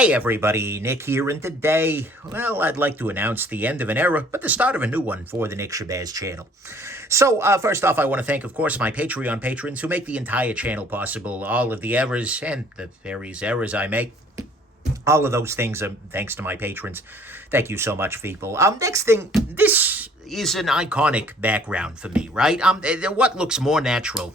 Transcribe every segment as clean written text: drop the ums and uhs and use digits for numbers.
Hey everybody, Nick here, and today, well, I'd like to announce the end of an era, but the start of a new one for the Nick Shabazz channel. So, first off, I want to thank, of course, my Patreon patrons who make the entire channel possible. All of the errors and the various errors I make, all of those things are thanks to my patrons. Thank you so much, people. Next thing, this is an iconic background for me, right? What looks more natural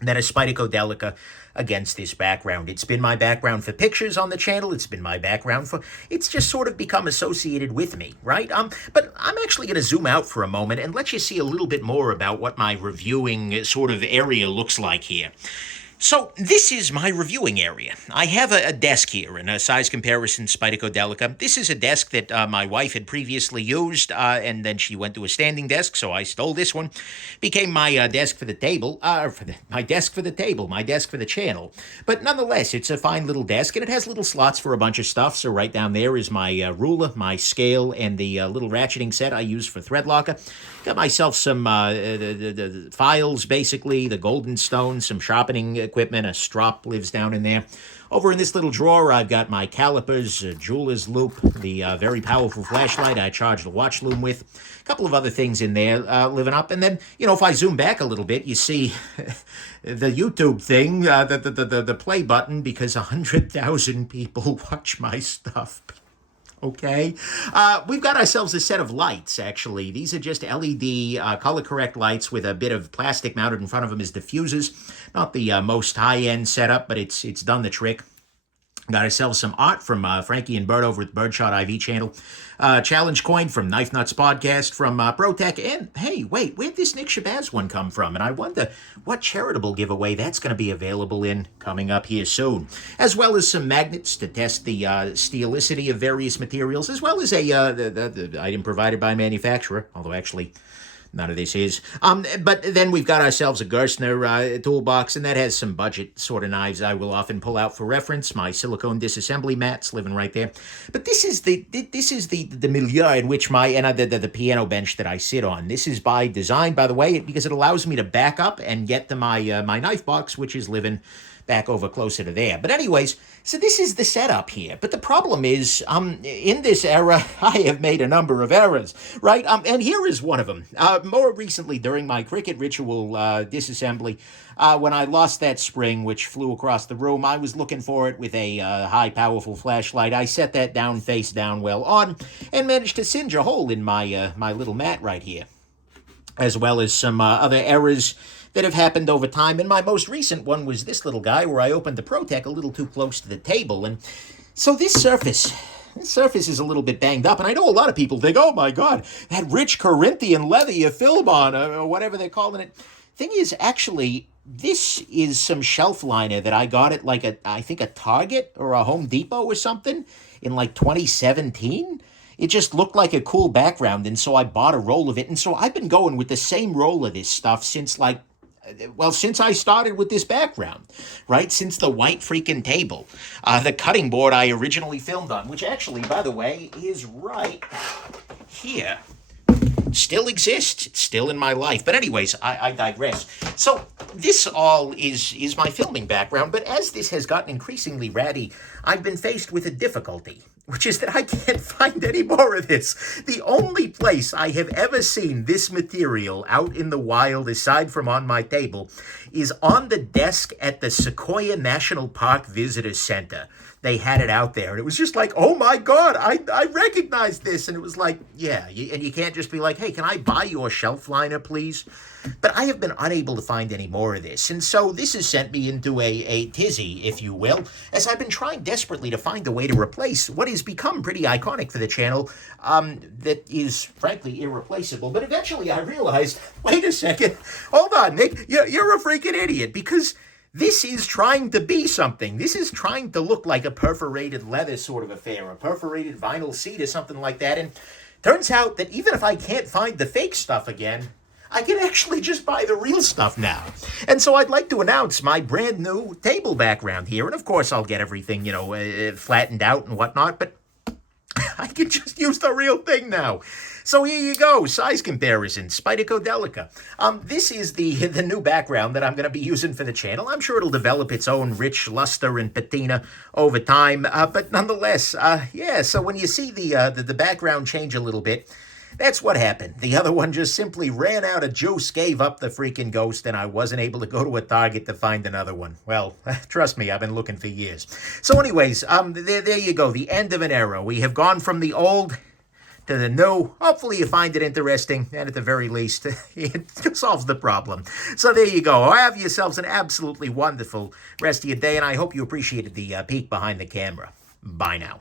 than a Spidicodelica against this background? It's been my background for pictures on the channel. It's been my background for... It's just sort of become associated with me, right? But I'm actually going to zoom out for a moment and let you see a little bit more about what my reviewing sort of area looks like here. So this is my reviewing area. I have a desk here in a size comparison Spidicodelica. This is a desk that my wife had previously used, and then she went to a standing desk, so I stole this one. Became my desk for the table, my desk for the channel. But nonetheless, it's a fine little desk, and it has little slots for a bunch of stuff. So right down there is my ruler, my scale, and the little ratcheting set I use for thread locker. Got myself some the files, basically, the golden stone, some sharpening equipment. A strop lives down in there. Over in this little drawer, I've got my calipers, a jeweler's loop, the very powerful flashlight I charge the watch loom with, a couple of other things in there living up. And then, you know, if I zoom back a little bit, you see the YouTube thing, the play button, because 100,000 people watch my stuff. Okay, we've got ourselves a set of lights, actually. These are just LED color-correct lights with a bit of plastic mounted in front of them as diffusers. Not the most high-end setup, but it's done the trick. Got ourselves some art from Frankie and Bert over at the Birdshot IV channel. Challenge coin from Knife Nuts Podcast from ProTech. And, hey, wait, where'd this Nick Shabazz one come from? And I wonder what charitable giveaway that's going to be available in coming up here soon. As well as some magnets to test the steelicity of various materials, as well as the item provided by manufacturer, although actually... none of this is. But then we've got ourselves a Gerstner toolbox, and that has some budget sort of knives I will often pull out for reference. My silicone disassembly mats living right there. But this is the milieu in which the piano bench that I sit on. This is by design, by the way, because it allows me to back up and get to my my knife box, which is living back over closer to there. But anyways, so this is the setup here. But the problem is, in this era, I have made a number of errors, right? And here is one of them. More recently, during my cricket ritual disassembly, when I lost that spring, which flew across the room, I was looking for it with a high, powerful flashlight. I set that down, face down, well on, and managed to singe a hole in my my little mat right here, as well as some other errors that have happened over time. And my most recent one was this little guy where I opened the ProTech a little too close to the table. And so this surface is a little bit banged up. And I know a lot of people think, oh my God, that rich Corinthian leather you film on, or whatever they're calling it. Thing is, actually, this is some shelf liner that I got at I think a Target or a Home Depot or something in like 2017. It just looked like a cool background, and so I bought a roll of it. And so I've been going with the same roll of this stuff since since I started with this background, right? Since the white freaking table, the cutting board I originally filmed on, which actually, by the way, is right here. Still exists. It's still in my life. But anyways, I digress. So this all is my filming background, but as this has gotten increasingly ratty, I've been faced with a difficulty, which is that I can't find any more of this. The only place I have ever seen this material out in the wild, aside from on my table, is on the desk at the Sequoia National Park Visitor Center. They had it out there, and it was just like, oh my God, I recognize this. And it was like, yeah, and you can't just be like, hey, can I buy your shelf liner, please? But I have been unable to find any more of this. And so this has sent me into a tizzy, if you will, as I've been trying desperately to find a way to replace what has become pretty iconic for the channel, that is, frankly, irreplaceable. But eventually I realized, wait a second, hold on, Nick, you're a freaking idiot, because this is trying to be something. This is trying to look like a perforated leather sort of affair, a perforated vinyl seat or something like that. And turns out that even if I can't find the fake stuff again, I can actually just buy the real stuff now. And so I'd like to announce my brand new table background here. And of course, I'll get everything, flattened out and whatnot. But I can just use the real thing now. So here you go, size comparison, Spidicodelica. This is the new background that I'm going to be using for the channel. I'm sure it'll develop its own rich luster and patina over time, but nonetheless, yeah, so when you see the background change a little bit, that's what happened. The other one just simply ran out of juice, gave up the freaking ghost, and I wasn't able to go to a Target to find another one. Well, trust me, I've been looking for years. So anyways, there you go, the end of an era. We have gone from the old to the new. Hopefully you find it interesting, and at the very least, it solves the problem. So there you go. Have yourselves an absolutely wonderful rest of your day, and I hope you appreciated the peek behind the camera. Bye now.